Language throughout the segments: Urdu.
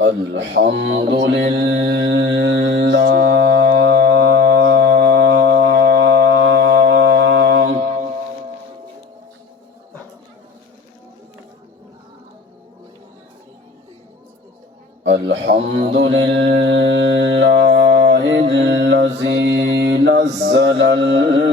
الحمد لله الحمد لله الذي نزل الفرقان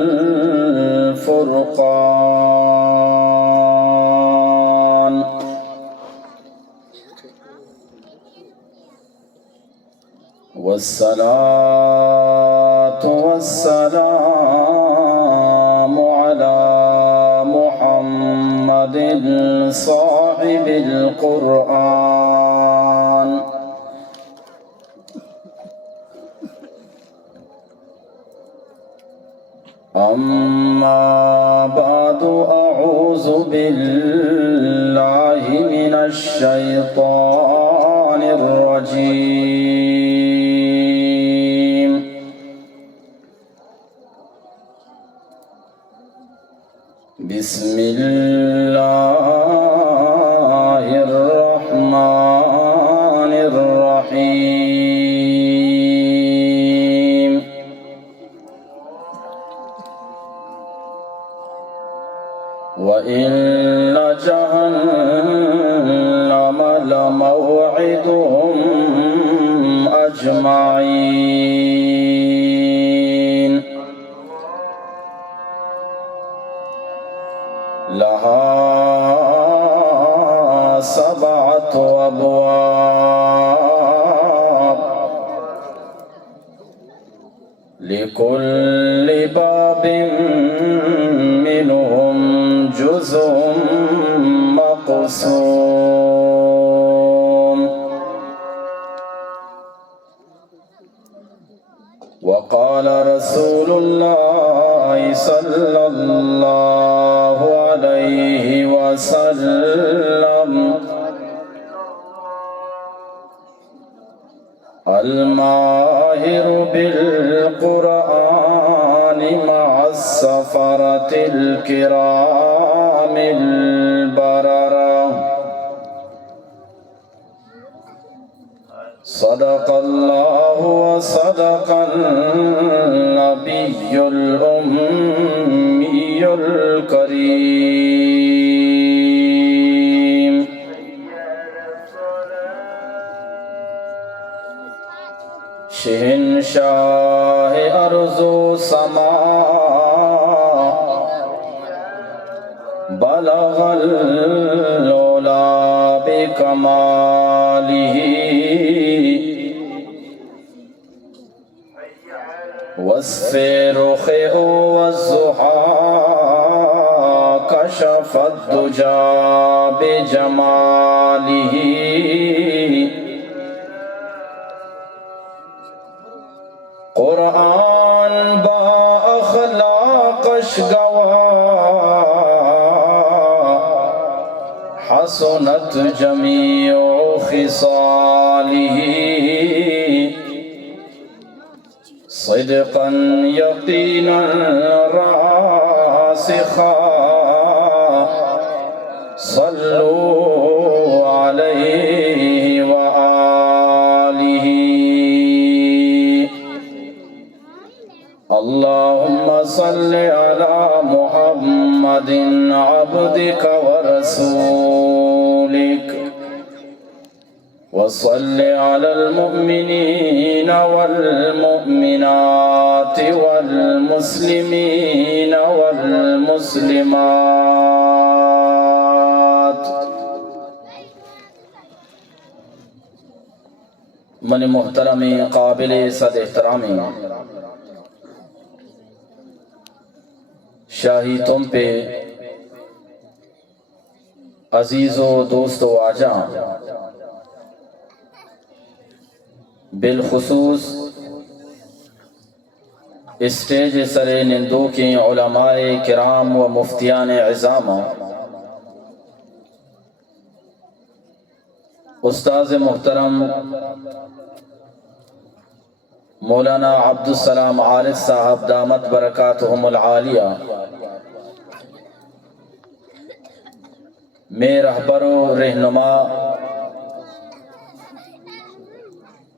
والصلاة والسلام على محمد صاحب القرآن أما بعد أعوذ بالله من الشيطان الرجيم بسم الله الرحمن الرحيم وإن جهنم لموعدهم أجمعين لها 7 أبواب لكل باب منهم جزء مقسوم وقال رسول الله صلى الله عليه وسلم الماهر بالقرآن مع السفرة الكرام البررة صدق الله وصدق النبي الأمي الكريم شهنشاه أرض سماء بلغ العلا بكماله وصف رخه والزحى كشف الدجى بجماله قرآن با أخلاقش گوا حسنت جميع خصاله صدقا يقينا راسخا صلوا عليه وآله اللهم صل على محمد عبدك ورسولك وصل على المؤمنين والمؤمنات والمسلمين والمسلمات من محترم قابل صد احترامی شاہی تم پہ عزیز و دوست و آجاں بالخصوص اسٹیج سر نندو کی علماء کرام و مفتیان عظامہ استاذ محترم مولانا عبدالسلام عارف صاحب دامت برکاتہم العالیہ میں رہبر و رہنما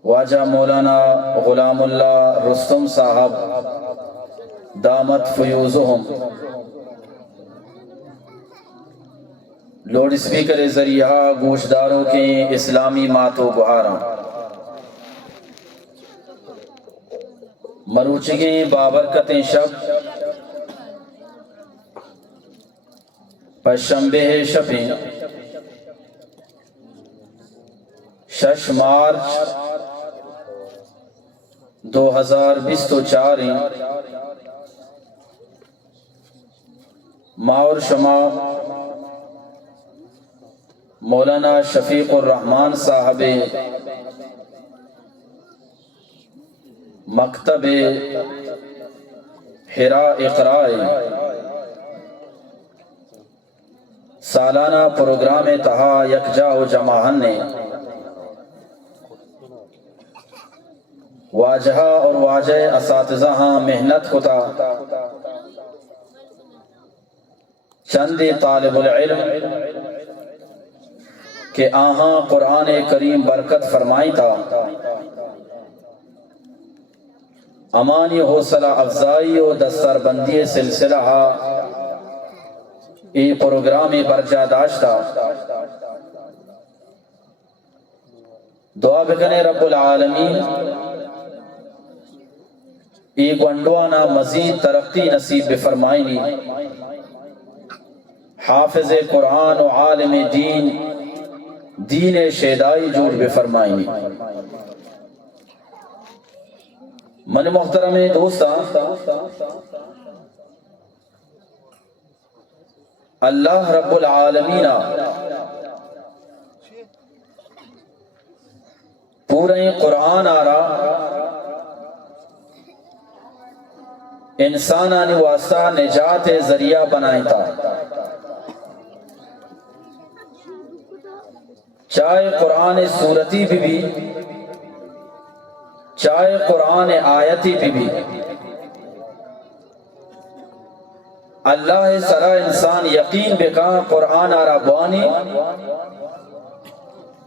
واجہ مولانا غلام اللہ رستم صاحب دامت فیوزہم لوڈ اسپیکر ذریعہ گوشداروں کے اسلامی ماتو گہاراں مروچگیں بابرکتیں شب پشنبے شپیں 6 مارچ 2024 ماں اور شما مولانا شفیق الرحمان صاحب مکتب حرا اقراء سالانہ پروگرام تہا یکجا و جماعن نے واجہ اور واجہ اساتذہ ہاں محنت کتا چند طالب العلم کہ آہاں قرآن کریم برکت فرمائی تھا امانی حوصلہ افزائی و دستر بندی سلسلہ ای پروگرامی برجا داشتا دعا بکنے رب العالمین ای گنڈوانا مزید ترقی نصیب بفرمائنی حافظ قرآن و عالم دین شیدائی جور بفرمائنی من محترم دوستاں اللہ رب العالمین پورے قرآن آرا انسانانی واسطہ نجات ذریعہ بنائی تھا چاہے قرآن سورتی بھی چاہے قرآن آیتی بھی اللہ سرا انسان یقین بکا قرآن آرا بوانی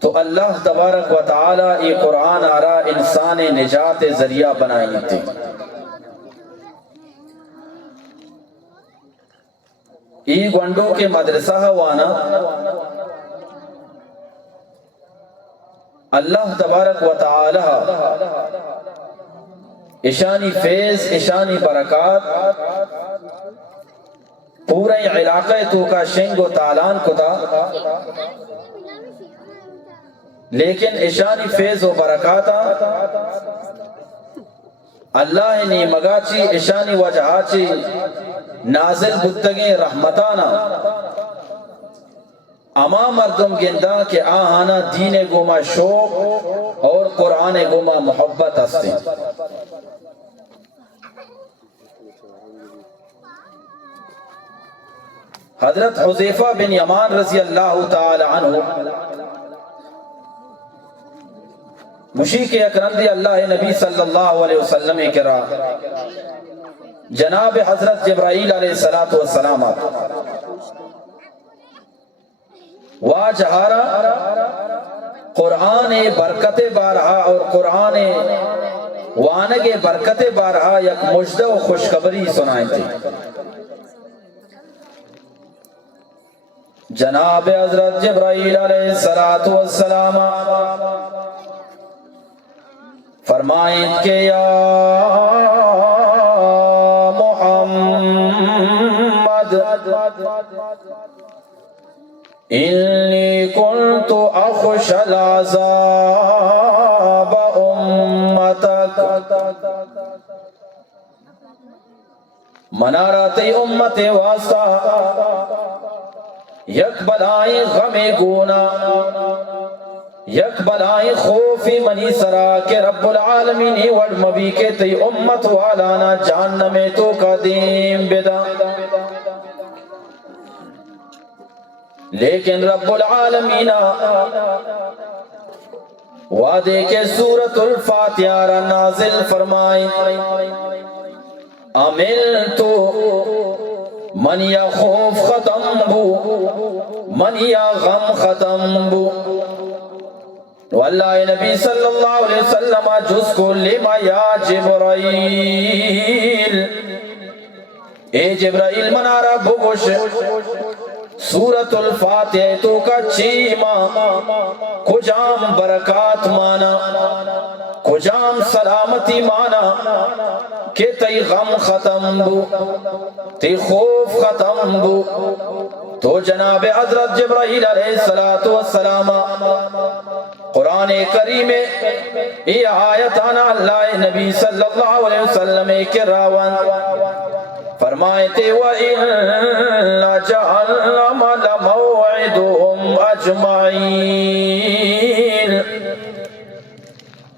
تو اللہ تبارک و تعالی یہ قرآن آرا انسان نجات ذریعہ بنائی تھی ای گنڈوں کے مدرسہ وانا اللہ تبارک و تعالی اشانی فیض اشانی برکات پورے علاقہ تو کا شنگ و تالان کتا لیکن اشانی فیض و برکاتا اللہ نے مگاچی اشانی وجہاچی نازل بتگیں رحمتانا اما مردم گندہ کہ آہانا دین گوما شوق اور قرآن گوما محبت ہستے حضرت حذیفہ بن یمان رضی اللہ تعالی عنہ مشیق اکرم دی اللہ نبی صلی اللہ علیہ وسلم کرا جناب حضرت جبرائیل علیہ السلام واجہارا قرآن برکت بارہا اور قرآن وانگ برکت بارہا یک مجدہ و خوشخبری سنائیں تھی جناب حضرت جبرائیل علیہ السلام فرمائیں کہ یا محمد انی کنت اخشى العذاب امتک مناراتی امت واسطہ یک بلائی غم گونا یک بلائی خوفی منی سرا کہ رب العالمین وڈ مبی کے تی امت والانا جہنم تو قدیم بدا لیکن رب العالمین وعدے کے سورۃ الفاتحہ نازل فرمائیں عملتو من یا خوف ختم بو من یا غم ختم بو واللہ نبی صلی اللہ علیہ وسلم جس کو لما یا جبرائیل اے جبرائیل منارا بگوش سورة الفاتحہ تو کا چیما کجام برکات مانا کجام سلامتی مانا کہ تی غم ختم بو تی خوف ختم بو تو جناب حضرت جبرائیل علیہ السلام قرآن کریم یہ آیت آنا اللہ نبی صلی اللہ علیہ وسلم کے راون فرمائے تھے وَإِنَّ جَهَنَّمَ لَمَوْعِدُهُمْ أَجْمَعِينَ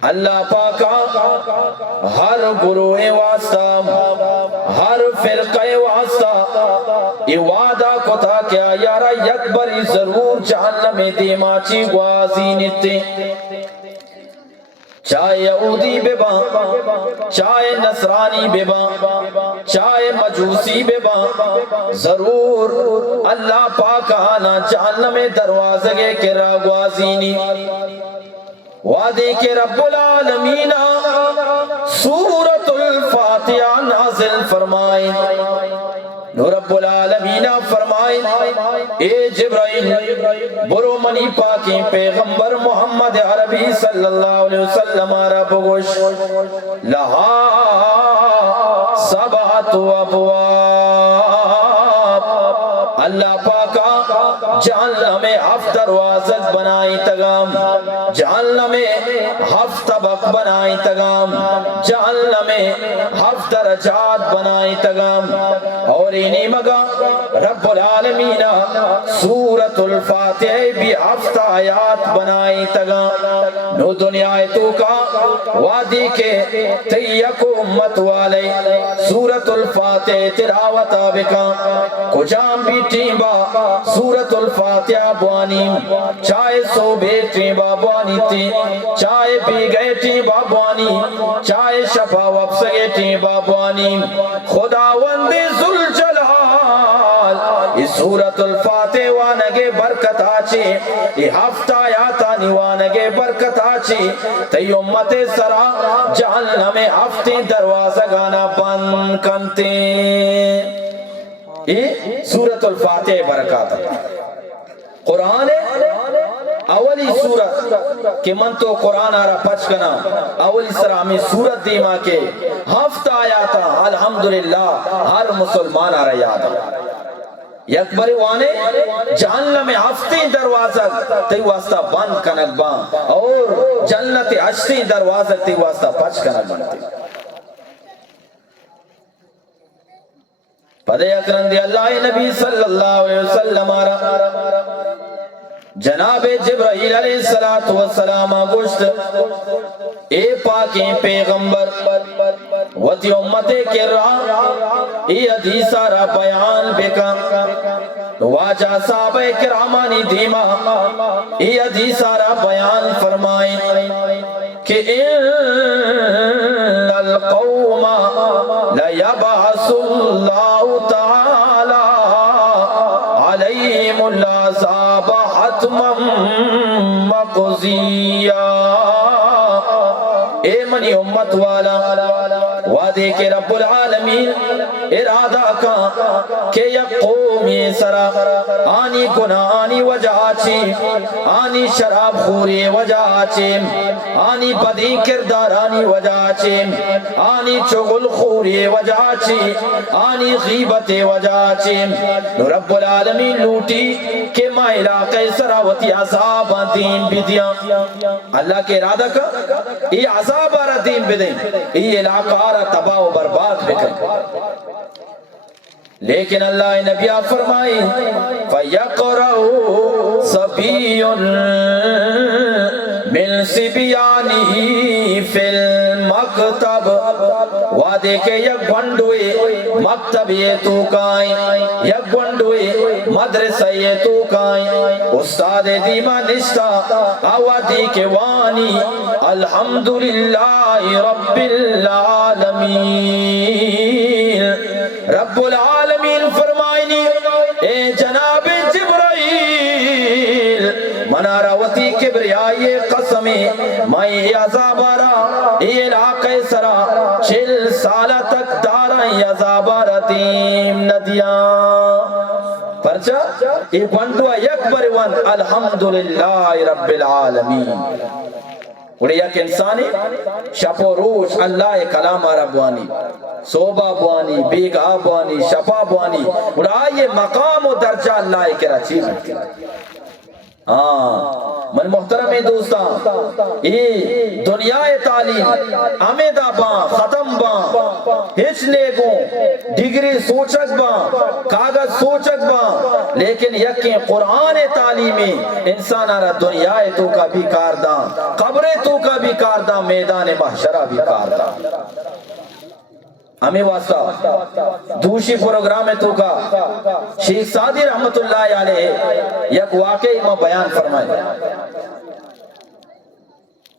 اللہ پاکا ہر گروہ واسطہ ہر فرقہ واسطہ یہ وعدہ کو تھا کیا یارا یک بری ضرور جہنم دیماچی گوازی نتے چاہے یہودی بے با چاہے نصرانی بے با چاہے مجوسی بے با ضرور اللہ پاک آنا جہنم دروازے کے راگوازینی وعدے کے رب العالمین سورة الفاتحہ نازل فرمائیں نو رب العالمین فرمائیں اے جبرائیل برو منی پاکی پیغمبر محمد عربی صلی اللہ علیہ وسلم رب گوش لہا سبعت ابواب اللہ پاکا جہنم میں ہفت دروازت بنائی تگام جہنم میں ہفت طبق بنائی تگام جہنم میں ہفت درجات بنائی تگام اور انہی مگا رب العالمین سورة الفاتحہ بھی ہفت آیات بنائی تگام نو دنیا تو کا وادی کے تیک امت والے سورة الفاتحہ تراوت آبکا کجام بھی ٹیمبا سورة الفاتحہ بوانی چاہے سو بے ٹیمبا بوانی تھی چاہے پی گئے ٹیمبا بوانی چاہے شفا وپسگے ٹیمبا بوانی خداوند ذوالجلال اس سورة الفاتحہ وانگے برکت آچے یہ ہفتہ آیاتانی وانگے برکت آچے تی امت سرا جہنم ہفتے دروازہ گانا بند کنتے یہ سورة الفاتحہ برکات ہے قرآن اولی سورت کہ من تو قرآن آرہ پچ کنا اولی سرہ میں سورت دیما کے ہفتہ آیاتا الحمدللہ ہر مسلمان آرہ یاد ہے یک بری وانے جہنم میں ہفتے دروازہ تی واسطہ بند کنک بان اور جنت ہشتے دروازہ تی واسطہ پچ کنک بنتے پدے اکرم دی اللہ نبی صلی اللہ علیہ وسلم جناب جبرائیل علیہ السلام گوشت اے پاکیں پیغمبر وتی امت کے راہ ای حدیث را بیان بکا واجہ صحابہ کرامانی دیما ای حدیث را بیان فرمائیں کہ ان القوم لیبعث اللہ تعالی علیہم العذاب حتما مقضیہ اے منی امت والا وعدے کے رب العالمین ارادہ کا کہ یک قومی سرا آنی گناہ آنی وجہ آچی آنی شراب خوری وجہ آچی آنی بدی کردار آنی وجہ آچی آنی چغل خوری وجہ آچی آنی غیبت وجہ آچی رب العالمین لوٹی کہ ما علاقہ سراوتی عذاب دین بدیاں اللہ کے ارادہ کا یہ عذاب آرہ دین بدیں یہ علاقہ آرہ تباہ و برباد بکر لیکن اللہ نبی فرمائی فَيَقْرَعُ صَبِيٌّ مِّن صِبْيَانِهِ فِي الْمَكْتَبِ وعدے کے یک گھنڈوئے مکتب یہ تو کائیں یک گھنڈوئے مدرسہ یہ تو کائیں استاد دیما نشتا آوادی کے وانی الحمدللہ رب العالمین رب العالمین فرمائنی اے جناب جبرائیل من مناراوتی کبریائی قسمی میں عذابارا اے علاقہ سرا 40 سالہ تک دارائیں عذابارتیم ندیاں پرچا یہ بندوا یک بریوان الحمدللہ رب العالمین اور یک انسانی شپو روش اللہ کلام ربوانی صوبہ بوانی بیگا بوانی شپا بوانی اور آئیے مقام و درجہ اللہ کے رچیب من محترم دوستان یہ دنیا تعلیم امیدہ بان ختم بان ہچ نیگوں ڈگری سوچک بان کاغذ سوچک بان لیکن یقین قرآن تعلیمی انسان آرہ دنیا تو کا بھی کاردان قبر تو کا بھی کاردان میدان محشرہ بھی کاردان ہمیں واسطہ دوسری پروگرام ہے تو کا شیخ سعدی رحمت اللہ علیہ یک واقعی میں بیان فرمائے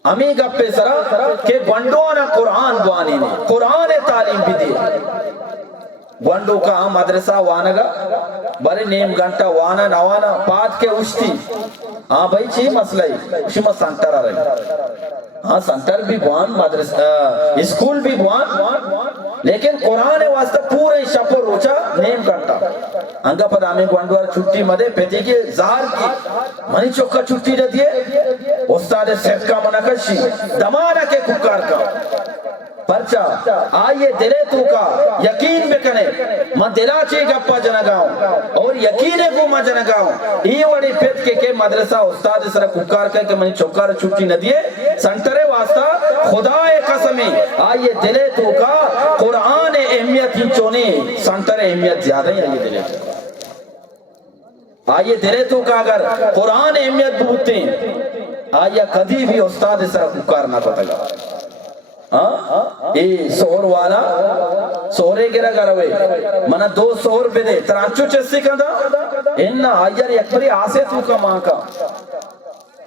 ہمیں گپے سرا کہ گونڈوانا قرآن بوانی نے قرآن تعلیم بھی دی گونڈو کا مدرسہ وانگا بڑے نیم گھنٹہ وانا نوانا پاد کے اشتی ہاں بھائی چی مسئلہ ہی اسی میں سنٹر آ رہی ہاں سنٹر بھی بوان مدرسہ اسکول بھی بوان لیکن قرآن واسطہ پورے شپو روچا نیم گھنٹہ انگا پدا ہمیں گونڈوار چھٹی مدے پیتی کی زہر کی منی چوکا چھٹی رہ دیئے استاد سیٹ کا منکشی دمانہ کے ککار کا پرچا آئیے دلے تو کا یقین بکنے میں دلا چی گپا جنگاؤں اور یقین کو میں جنگاؤں یہ وڑی پیت کے مدرسہ استاد سر ککار کہ منی چوکار چھٹی نہ دیئے سنٹرے واسطہ خدا قسمی آئیے دلے تو کا قرآن اہمیت ہی چونی سنٹر اہمیت زیادہ ہی آئیے دلے تو آئیے دلے تو کا اگر قرآن اہمیت بہتے آئیے کدھی بھی استاد سر ککار نہ پتا گا اے سور والا سورے گرہ گروے منا 2 سور پہ دے ترانچو چسی کھندا انہا آئیر یکبری آسے تو کا ماں کا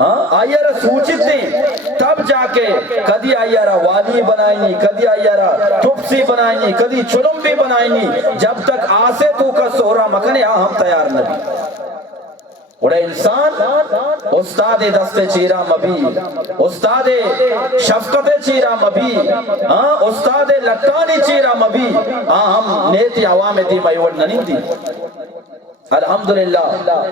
آئیر سوچت دیں تب جا کے کدی آئیرہ والی بنائنی کدی آئیرہ ٹپسی بنائنی کدی چلم بھی بنائنی جب تک آسے تو کا سورا مکنے ہم تیار نبی اور انسان استاد دست چیرہ مبی استاد شفقت چیرہ مبی استاد لٹانی چیرہ مبی ہم نیتی عوام دی میوڑ ننی دی الحمدللہ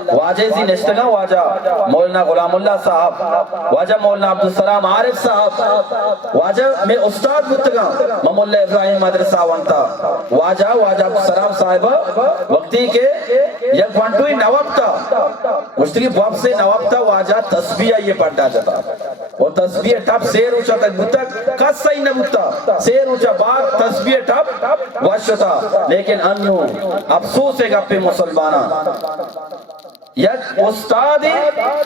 واجہ زی نشتگا واجہ مولانا غلام اللہ صاحب واجہ مولانا عبدالسلام عارف صاحب واجہ میں استاد بتگا مولانا ابراہیم مدرسہ وانتا واجہ عبدالسلام صاحب وقتی کے یک وانٹوئی نوابتا مشتری باب سے نوابتا واجہ تسبیح یہ پڑھتا جاتا اور تسبیح ٹاپ سیر اوچا تک بتا کس صحیح نہ بتا سیر اوچا باغ تسبیح ٹاپ واشتا لیکن انیو افسوس ہے گا پہ مسلمانہ یک استاد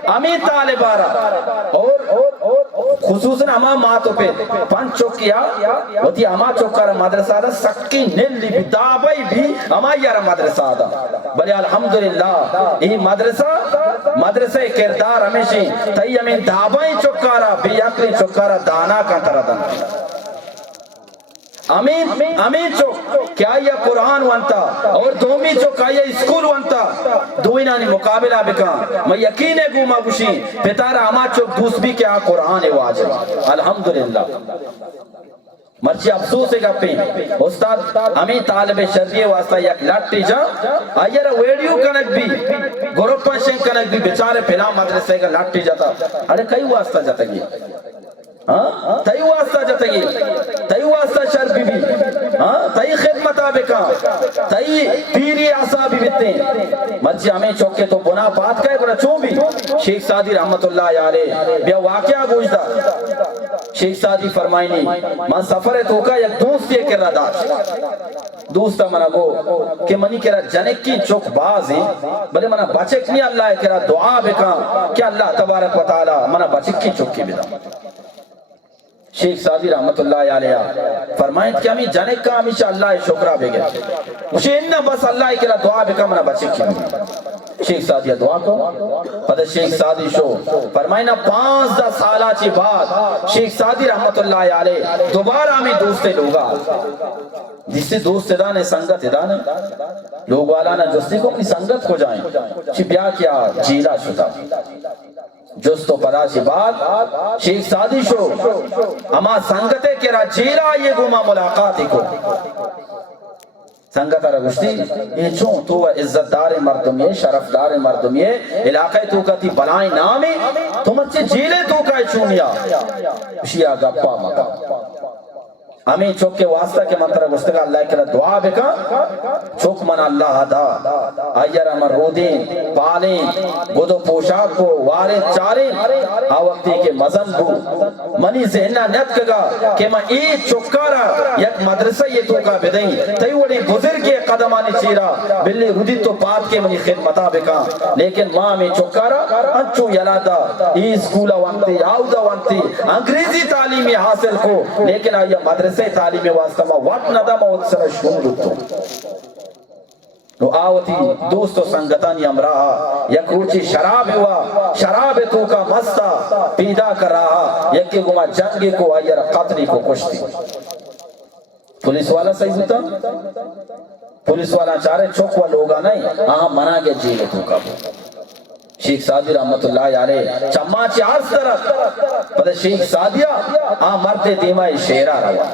امی طالبارا اور خصوصاً اما ماتو پہ پانچ چوکیا ہوتی اما چوکارا مدرسہ دا سکی نلی بھی دابائی بھی اما یارا مدرسہ دا بلی الحمدللہ یہ مدرسہ کردار ہمیشی تئی امین دابائی چوکارا بھی اکلی چوکارا دانا کا تردن امین چوک کیا یہ قرآن وانتا اور دومی چوک کیا یہ اسکول وانتا دوئینانی مقابلہ بکا میں یقین گو ما گوشی پتارا اما چوک دوس بھی کیا قرآن واجب الحمدللہ مرچی افسوس ہے گا پہ استاد ہمیں طالب شرعی واسطہ یک لٹی جا آئیر ویڈیو کنک بھی گروپا شنک کنک بھی بیچارے پھلا مدرسے کا لٹی جاتا ارے کئی واسطہ جاتا گی تئی واسطہ جاتا گی تئی واسطہ شربی بھی تئی خدمت آبکا تئی پیری عصابی بیتے مرچی ہمیں چوکے تو بنا بات کہے بڑا چون بھی شیخ سعدی رحمت اللہ علیہ بیا واقعہ گوشدہ شیخ سعدی فرمائنی من سفر تو کا یک دوست یہ کر رہا داشت دوستا منا گو کہ منی کہہ رہا جنک کی چوک باز ہیں بلے منا بچک نہیں اللہ کہہ رہا دعا بکا کہ اللہ تبارک و تعالی منا بچک کی چوک کی بدا شیخ سعدی رحمت اللہ علیہ فرمائیں کہ ہمیں جنک کا ہمیشہ اللہ شکرہ بے گئے مجھے انہا بس اللہ کہہ رہا دعا بکا منا بچک کی بدا شیخ سعدی دعا کو پتہ شیخ سعدی شو فرمائنا 15 سالہ چی بعد شیخ سعدی رحمت اللہ علیہ دوبارہ ہمیں دوستے لوگا جس سے دوست دانے سنگت دانے لوگ والا نہ جستی کو اپنی سنگت کو جائیں چی بیا کیا جیلا شدہ جستو پدا سی بات شیخ سادی شو اما سنگتے کرا جیلا یہ گوما ملاقاتی کو سنگت رگشتی یہ چون تو عزت دار مردمی شرف دار مردمی علاقہ تو کا تی بلائیں نامی تم اچھے جیلے تو کا چونیا شیعہ گپا مکا ہمیں چوک کے واسطہ کے منتر گشتگا اللہ کے دعا بکا چوک من اللہ دا آئیر امر رودین پالین گدو پوشاک کو وارد چارین آوقتی کے مزن بو منی ذہنہ نیت کگا کہ میں ای چکارا یک مدرسہ یہ تو کا بدیں تیوڑی بزرگ کے قدمانی چیرا بلی رودی تو پات کے منی خدمتا بکا لیکن ماں میں چکارا انچو یلادا ای سکولہ وانتی آودہ وانتی انگریزی تعلیمی حاصل کو لیکن آئیہ مدرسہ تعلیم واسطہ ما وقت ندم اور سر شمولتو نو آوتی دوستو سنگتانی امراہا یک روچی شراب ہوا شراب تو کا مستا پیدا کر رہا یکی گما جنگی کو آئیر قتلی کو کشتی پولیس والا صحیح ہوتا پولیس والا چارے چوکوا لوگا نہیں آہاں منا کے جیلے تو کا شیخ سادی رحمت اللہ علیہ چمّا چارس طرف پتہ شیخ سادیہ مرد دیمائی شیرہ روا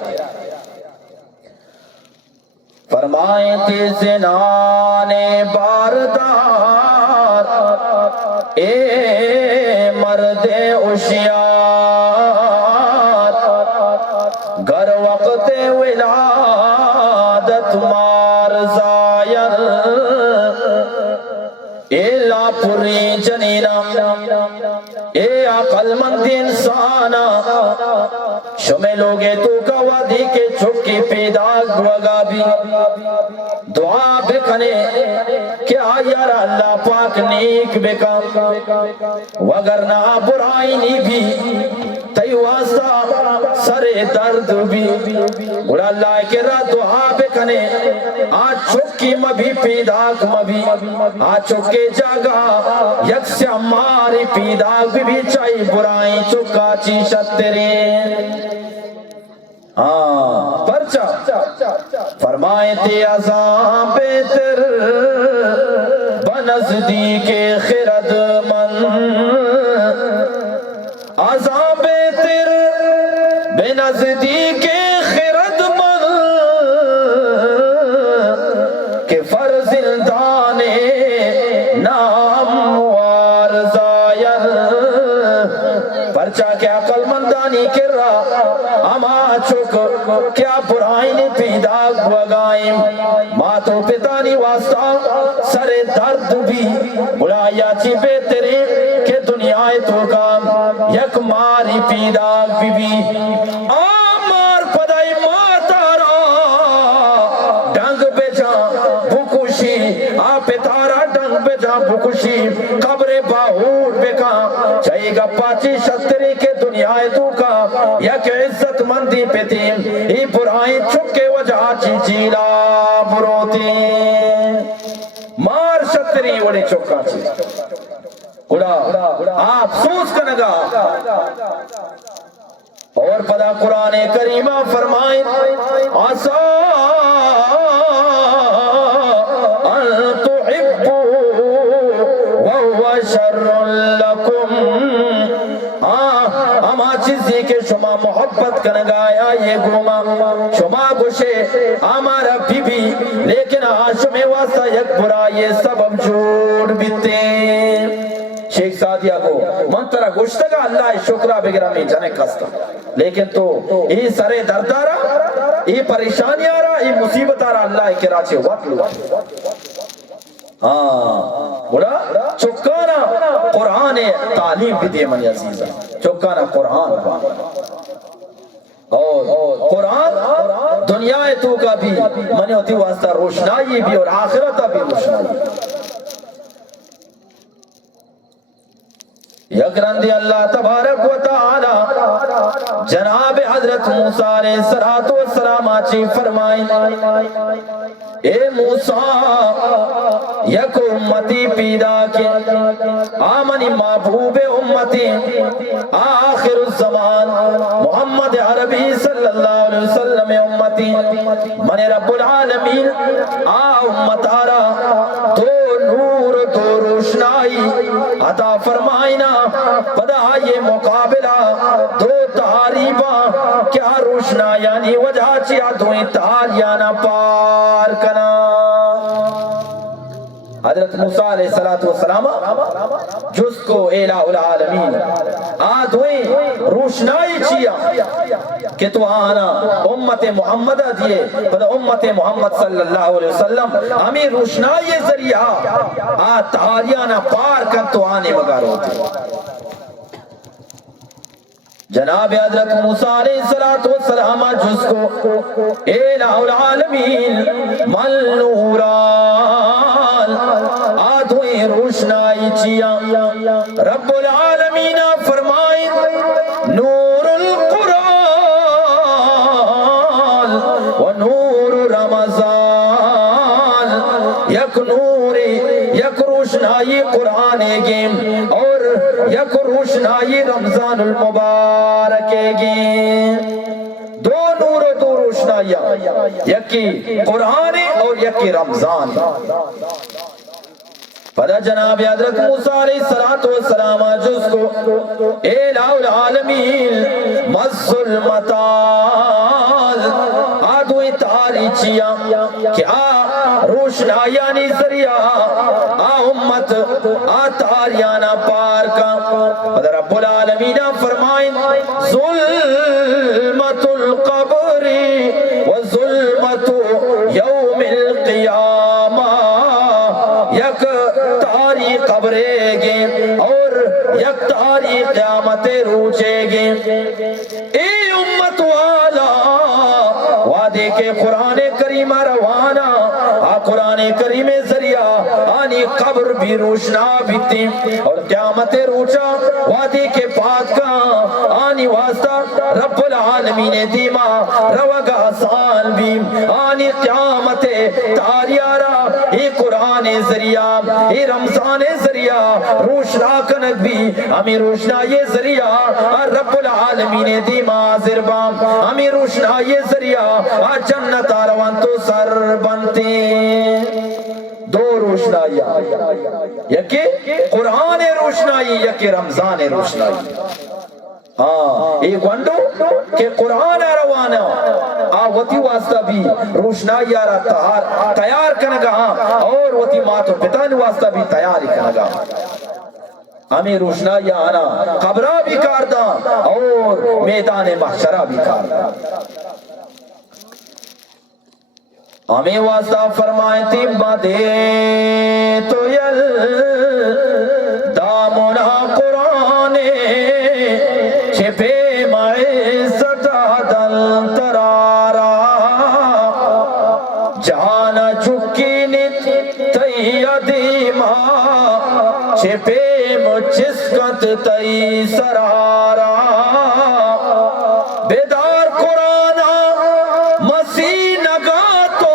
فرمائیں کہ زنان باردار اے مرد اشیار گر وقت ولادت مار زائر اے لا پوری جنینا اے عقل مند انسانا شمع لوگے تو کا وادی کے چھکی پیدا گوگا بھی دعا بکنے کیا یار اللہ پاک نیک بکا وگرنہ برائی نہیں بھی تیواسا سر درد بھی گوڑا اللہ کے را دعا بکنے آج چھکی مبھی پیداک مبھی آج چھکے جاگا یک سے ہماری پیداک بھی چاہی برائی چکا چیشت تیرے پرچا فرمائے تے عذاب بہتر بنزدیک خرد من عذاب بہتر بنزدیک خرد من کہ فرزندان نام وارزائر پرچا کہ عقل مندانی کر رہا اما چک کیا برائیں پیدا گوگائیں ماں تو پتانی واسطہ سر درد بھی بڑایا چی بہتری کہ دنیا تو کام یک ماری پیدا بھی آمار پدائی ماتارا ڈنگ بے جان بکوشی آپ تارا ڈنگ بے جان بکوشی قبر باہور بکا چاہیے گا پاچی شتری کے دنیا تو کا یک عزت مندی پیتیم ای برائیں چکے وجہ چیلا بروتی مار شتری وڑی چکا چی گڑا آپ سوچ کنگا اور پدا قرآن کریمہ فرمائیں آسا ان تحبو وہو شر لکم اما چیزی کے شما محبت کنگایا یہ گوما شما گوشے ہمارا بی بی لیکن آشم واسطہ یک برا یہ سبب جھوڑ بیتے شیخ سادیہ کو منترہ گوشتگا اللہ شکرہ بگرہ میں جانے کستا لیکن تو یہ سرے دردارا یہ پریشانی آرہا یہ مصیبت آرہا اللہ کے راچے وقت لو بڑا چکانا قرآن تعلیم بھی دے منی عزیزہ چکانا قرآن اور قرآن دنیا تو کا بھی منی ہوتی واسطہ روشنائی بھی اور آخرتہ بھی روشنائی یقرندی اللہ تبارک و تعالی جناب حضرت موسیٰ علیہ السلام آچی فرمائیں اے موسیٰ یک امتی پیدا کی آمنی محبوب امتی آخر الزمان محمد عربی صلی اللہ علیہ وسلم امتی من رب العالمین امت آرہ تو نور تو روشنائی عطا فرمائنا پدا یہ مقابلہ دو تعریباں کیا روشنا یعنی وجہ چیا دوئیں تاریانا پار کنا حضرت موسیٰ علیہ السلام جس کو الہ العالمین آدھویں روشنائی چیا کہ تو آنا امت محمد دیئے پدا امت محمد صلی اللہ علیہ وسلم ہمیں روشنائی ذریعہ تاریانا پار کر تو آنے مگر ہوتے جناب حضرت موسیٰ علیہ السلام جس کو الہ العالمین ملنوران آدھویں روشنائی چیا رب العالمین فرمائیں نور القرآن و نور رمضان یک نور یک روشنائی قرآن گیم اور یک روشنائی رمضان المبارک گیم دو نور و دو روشنائیاں یکی قرآن اور یکی رمضان پدا جناب حضرت موسیٰ علیہ السلام جس کو الہ العالمین مظلمتان آدھویں تاریچیاں کیا روشنائیانی ذریعہ امت تاریانا پار کا پدا رب العالمین فرمائیں ظلمت القبر و ظلمت یوم القیامہ یک تاریخ قبرے گے اور یک تاریخ قیامت روچے گے اے امت والا وعدے کے قرآن کریم روانہ قرآن کریم ذریعہ آنی قبر بھی روشنا بیتی اور قیامت روچا وعدے کے بعد کا آنی واسطہ رب العالمین دیما روگا آسان بھی آنی قیامت تاریارا یہ قرآن ذریعہ یہ رمضان ذریعہ روشنا کنک بھی ہمیں روشنا یہ ذریعہ رب العالمین دیما زربام ہمیں روشنا یہ ذریعہ جنت آروان تو سر بنتے دو روشنائیاں یکی قرآن روشنائی یکی رمضان روشنائی ایک وانڈو کہ قرآن روانا وطی واسطہ بھی روشنائی آرہ تیار کنگا اور وطی ماتو پتان واسطہ بھی تیاری کنگا ہمیں روشنائی آنا قبرہ بھی کاردہ اور میدان محشرہ بھی کاردہ ہمیں واسطہ فرمائیں تیمہ دے تو یل دامنا قرآن چھپے معزت دل ترارا جانا چکی نت تیدیما چھپے مچسکت تی سرارا بیدار قرآن مسیح نگاتو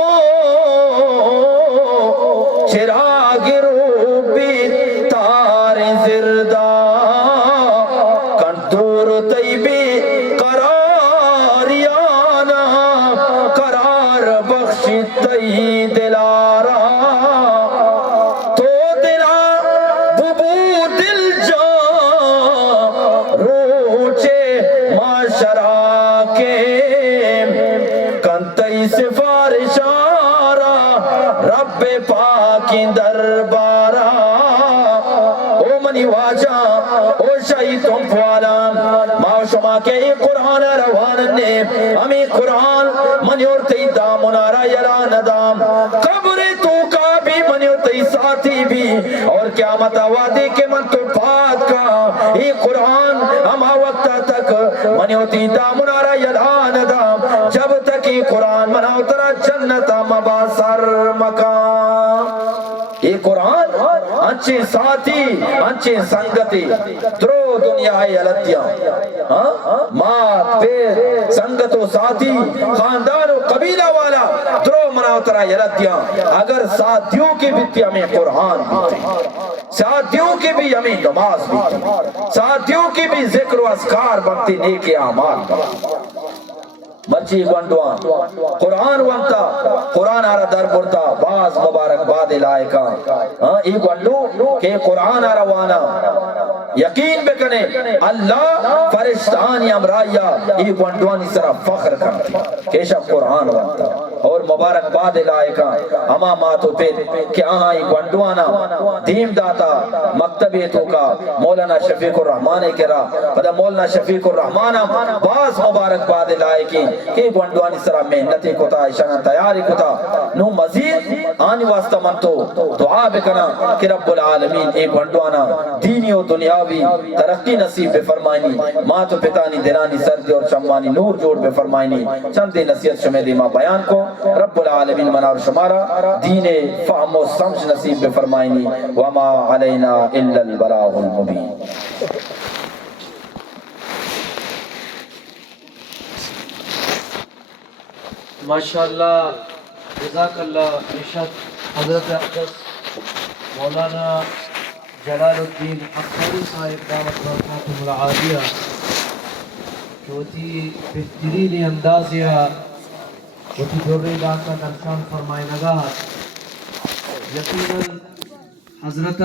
چراغ روبی تار زردہ کنتور طیبی قراریانا قرار بخشی تی دلارا تو دلا ببو دل جا روچے معاشرہ کے کنتی سفارشارا رب پاکی دربارا او منی واجہ او شہید تم فوالا ماں شما کے قرآن روان نے ہمیں قرآن منی اور تی دامنارا یلا ندام قبر تو کا بھی منی اور تی ساتھی بھی اور قیامت وعدے کے من تو بات کا یہ قرآن ہما وقت تک منی اور تی دامنارا یلا ندام جب تک یہ قرآن منا اترا جنت مباسر مکان یہ قرآن انچے ساتھی انچے سنگتی درو دنیا ہے علتیاں ماں پیر سنگت و ساتھی خاندان و قبیلہ والا درو مناوترہ علتیاں اگر ساتھیوں کی بھی ہمیں قرآن بھی ساتھیوں کی بھی ہمیں نماز بھی ساتھیوں کی بھی ذکر و اذکار بنتی نیک اعمال مرچی گونڈوان قرآن وانتا قرآن آرہ در برتا باز مبارک باد لائکا ای گونڈو کہ قرآن آرہ وانا یقین بکنے اللہ فرشتانی امرائیہ ای گونڈوانی سرا فخر کرتی کیشا قرآن وانتا اور مبارک باد لائکا ہما ماتو پید کہ آہاں ای گونڈوانا دیم داتا مکتبی تو کا مولانا شفیق الرحمن کرا پدا مولانا شفیق الرحمن باز مبارک باد لائکی کہ گونڈوانی سرا محنتی کتا اشانہ تیاری کتا نو مزید آنی واسطہ منتو دعا بکنا کہ رب العالمین اے گونڈوانا دینی و دنیاوی ترقی نصیب بے فرمائنی ماں تو پتانی دنانی سردی اور شمانی نور جوڑ بے فرمائنی چندی نصیحت شمیدی ماں بیان کو رب العالمین منار شمارا دین فہم و سمجھ نصیب بے فرمائنی وما علینا الا البلاغ المبین ماشاءاللہ جزاک اللہ ارشاد حضرت اقدس مولانا جلال الدین اخوری صاحب دعوت برکاتہ العالیہ جو تھی بہترین اندازیہ جو تھی دوری علاقہ درشان فرمائے نگاہ یقیناً حضرت